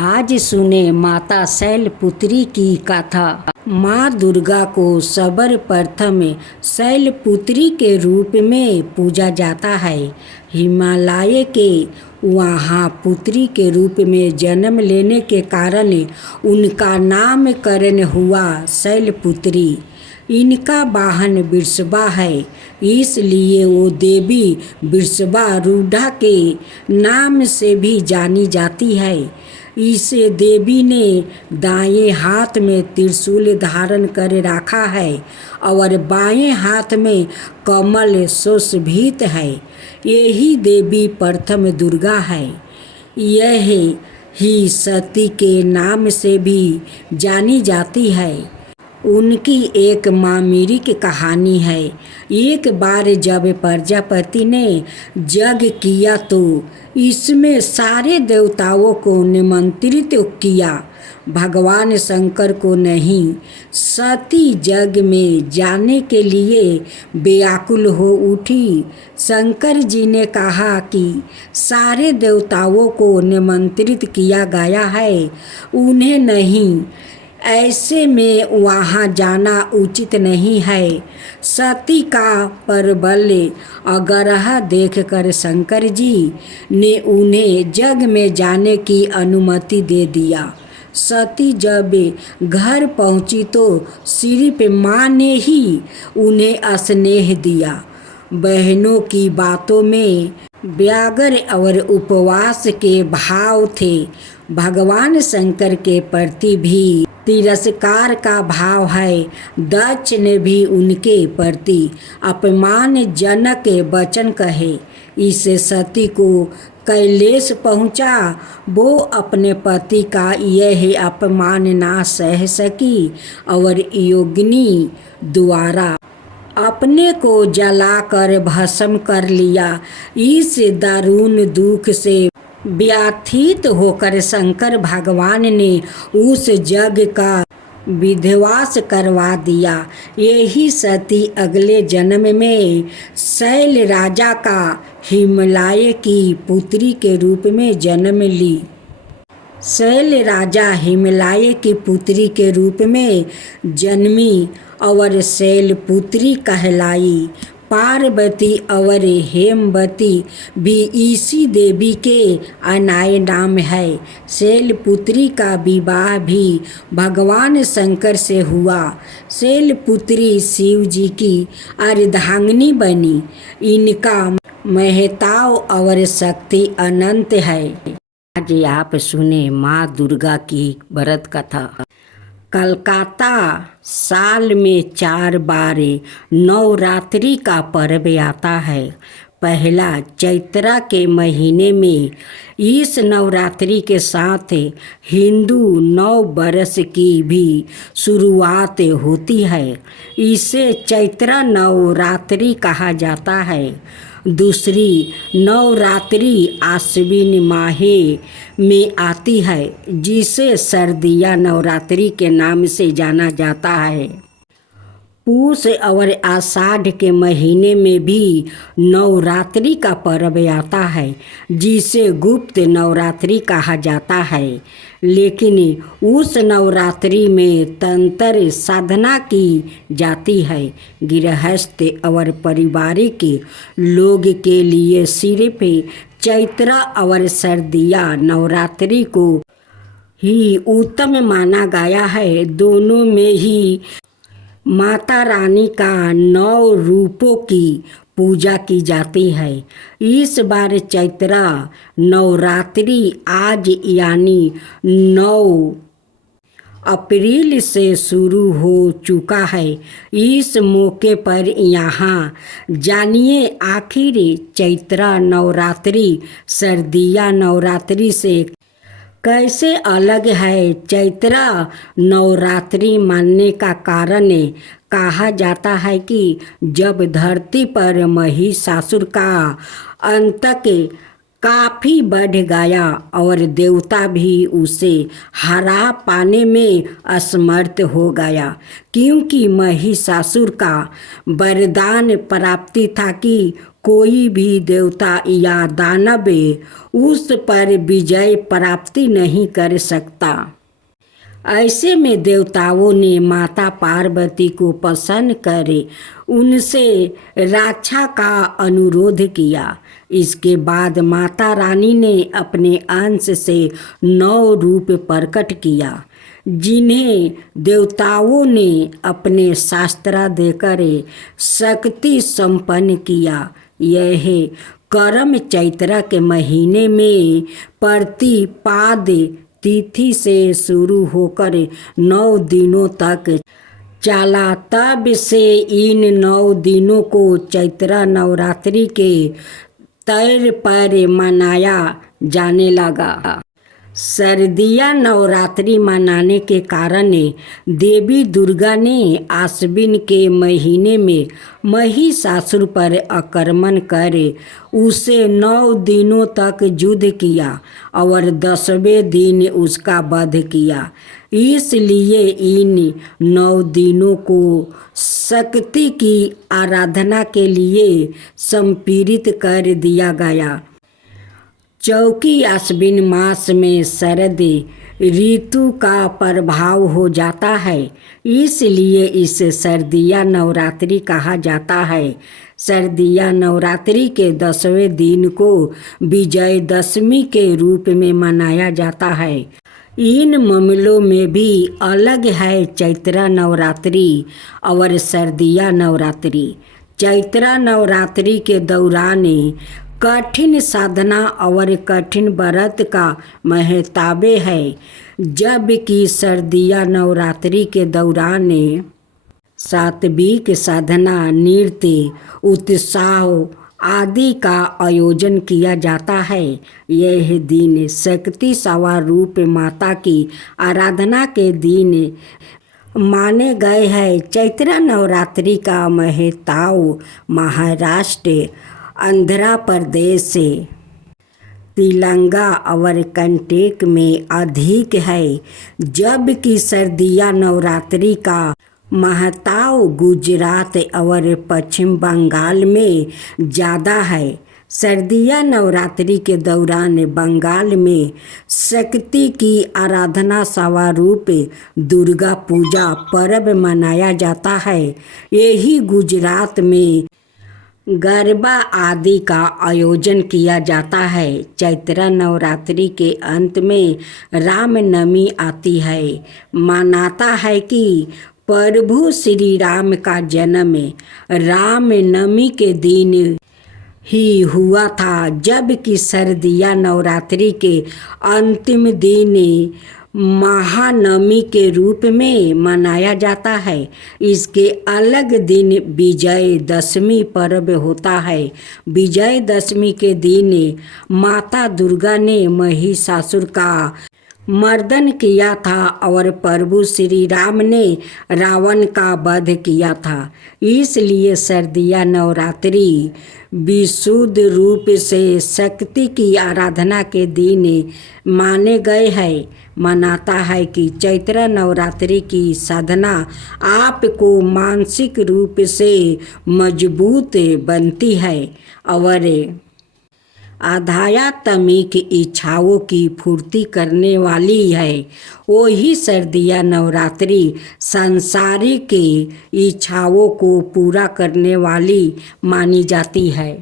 आज सुने माता शैलपुत्री की कथा। माँ दुर्गा को सर्वप्रथम शैलपुत्री के रूप में पूजा जाता है। हिमालय के वहाँ पुत्री के रूप में जन्म लेने के कारण उनका नामकरण हुआ शैलपुत्री। इनका वाहन वृषभा है, इसलिए वो देवी वृषभारूढ़ा के नाम से भी जानी जाती है। इसे देवी ने दाएं हाथ में त्रिशूल धारण कर रखा है और बाएं हाथ में कमल सुशोभित है। यही देवी प्रथम दुर्गा है। यह ही सती के नाम से भी जानी जाती है। उनकी एक मामीरी की कहानी है। एक बार जब प्रजापति ने यज्ञ किया तो इसमें सारे देवताओं को निमंत्रित किया, भगवान शंकर को नहीं। सती यज्ञ में जाने के लिए व्याकुल हो उठी। शंकर जी ने कहा कि सारे देवताओं को निमंत्रित किया गया है, उन्हें नहीं, ऐसे में वहाँ जाना उचित नहीं है। सती का प्रबल आग्रह देखकर शंकर जी ने उन्हें यज्ञ में जाने की अनुमति दे दिया। सती जब घर पहुँची तो सिर्फ माँ ने ही उन्हें स्नेह दिया। बहनों की बातों में व्याग्र और उपवास के भाव थे। भगवान शंकर के प्रति भी तिरस्कार का भाव है। दक्ष ने भी उनके प्रति अपमानजनक वचन कहे। इससे सती को कैलेश पहुंचा। वो अपने पति का यह अपमान ना सह सकी और योगिनी द्वारा अपने को जलाकर भस्म कर लिया। इस दारुण दुख से व्यथित होकर शंकर भगवान ने उस यज्ञ का विध्वंस करवा दिया। यही सती अगले जन्म में शैल राजा का हिमालय की पुत्री के रूप में जन्म ली। शैल राजा हिमालय की पुत्री के रूप में जन्मी और शैलपुत्री कहलाई। पार्वती और हेमवती भी इसी देवी के अनाय नाम है। शैलपुत्री का विवाह भी भगवान शंकर से हुआ। शैलपुत्री शिव जी की अर्धांगिनी बनी। इनका महताव और शक्ति अनंत है। आज आप सुने माँ दुर्गा की व्रत कथा। कलकत्ता साल में 4 बार नवरात्रि का पर्व आता है। पहला चैत्र के महीने में इस नवरात्रि के साथ हिंदू नव वर्ष की भी शुरुआत होती है। इसे चैत्र नवरात्रि कहा जाता है। दूसरी नवरात्रि आश्विन माह में आती है, जिसे शारदीय नवरात्रि के नाम से जाना जाता है। पूष और आषाढ़ के महीने में भी नवरात्रि का पर्व आता है, जिसे गुप्त नवरात्रि कहा जाता है। लेकिन उस नवरात्रि में तंत्र साधना की जाती है। गृहस्थ और पारिवारिक लोग के लिए सिर्फ चैत्र और शारदीय नवरात्रि को ही उत्तम माना गया है। दोनों में ही माता रानी का 9 रूपों की पूजा की जाती है। इस बार चैत्र नवरात्रि आज यानी 9 अप्रैल से शुरू हो चुका है। इस मौके पर यहाँ जानिए आखिर चैत्र नवरात्रि शारदीय नवरात्रि से कैसे अलग है। चैत्र नवरात्रि मानने का कारण कहा जाता है कि जब धरती पर महिषासुर का अंतक काफी बढ़ गया और देवता भी उसे हरा पाने में असमर्थ हो गया, क्योंकि महिषासुर का वरदान प्राप्ति था कि कोई भी देवता या दानव उस पर विजय प्राप्ति नहीं कर सकता। ऐसे में देवताओं ने माता पार्वती को प्रसन्न करे उनसे रक्षा का अनुरोध किया। इसके बाद माता रानी ने अपने अंश से 9 रूप प्रकट किया, जिन्हें देवताओं ने अपने शास्त्र देकर शक्ति संपन्न किया। यह करम चैत्र के महीने में प्रतिपाद तिथि से शुरू होकर 9 दिनों तक चला। तब से इन 9 दिनों को चैत्र नवरात्रि के तौर पर मनाया जाने लगा। शारदीय नवरात्रि मनाने के कारण देवी दुर्गा ने आश्विन के महीने में महिषासुर पर आक्रमण कर उसे 9 दिनों तक युद्ध किया और 10वें दिन उसका वध किया। इसलिए इन 9 दिनों को शक्ति की आराधना के लिए समर्पित कर दिया गया। चौकी आश्विन मास में शरद ऋतु का प्रभाव हो जाता है, इसलिए इसे शारदीय नवरात्रि कहा जाता है। शारदीय नवरात्रि के 10वें दिन को विजयदशमी के रूप में मनाया जाता है। इन मामलों में भी अलग है चैत्र नवरात्रि और शारदीय नवरात्रि। चैत्र नवरात्रि के दौरान कठिन साधना और कठिन व्रत का महत्व है, जबकि शारदीय नवरात्रि के दौरान सात्विक साधना, नृत्य, उत्सव आदि का आयोजन किया जाता है। यह दिन शक्ति स्वरूप माता की आराधना के दिन माने गए हैं। चैत्र नवरात्रि का महत्व महाराष्ट्र, आंध्र प्रदेश, तेलंगाना और कर्नाटक में अधिक है, जबकि शारदीय नवरात्रि का महत्व गुजरात और पश्चिम बंगाल में ज़्यादा है। शारदीय नवरात्रि के दौरान बंगाल में शक्ति की आराधना स्वरूप दुर्गा पूजा पर्व मनाया जाता है। यही गुजरात में गरबा आदि का आयोजन किया जाता है। चैत्र नवरात्रि के अंत में रामनवमी आती है। मानता है कि प्रभु श्री राम का जन्म रामनवमी के दिन ही हुआ था, जबकि शारदीय नवरात्रि के अंतिम दिन महानवमी के रूप में मनाया जाता है। इसके अलग दिन विजयदशमी पर्व होता है। विजयदशमी के दिन माता दुर्गा ने महिषासुर का मर्दन किया था और प्रभु श्री राम ने रावण का वध किया था। इसलिए शारदीय नवरात्रि विशुद्ध रूप से शक्ति की आराधना के दिन माने गए हैं। मानता है कि चैत्र नवरात्रि की साधना आपको मानसिक रूप से मजबूत बनती है और आध्यात्मिक इच्छाओं की पूर्ति करने वाली है। वही शारदीय नवरात्रि सांसारिक इच्छाओं को पूरा करने वाली मानी जाती है।